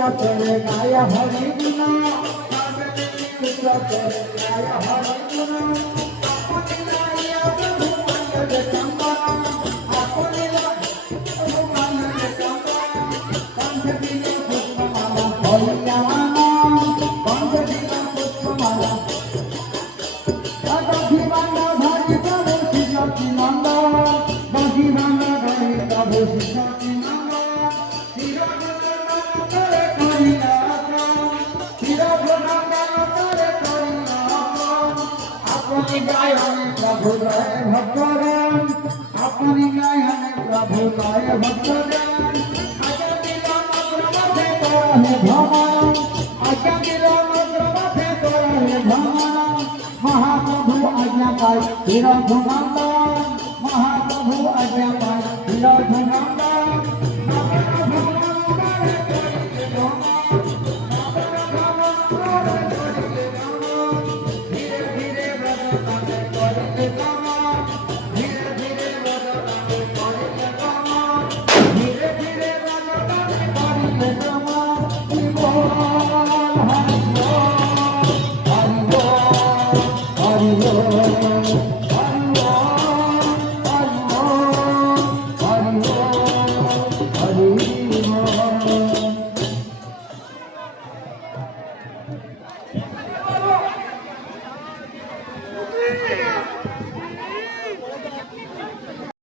Gaya Hari Guna, Gaya Hari Guna, प्रभु राय भक्तराम अपनी गायन प्रभु राय भक्तराम आजा दिला मग्रमथे तोरा है भगवान आजा दिला मग्रमथे तोरा है भगवान महाप्रभु आज्ञा पाई तेरा भगवान महाप्रभु आज्ञा पाई तेरा भगवान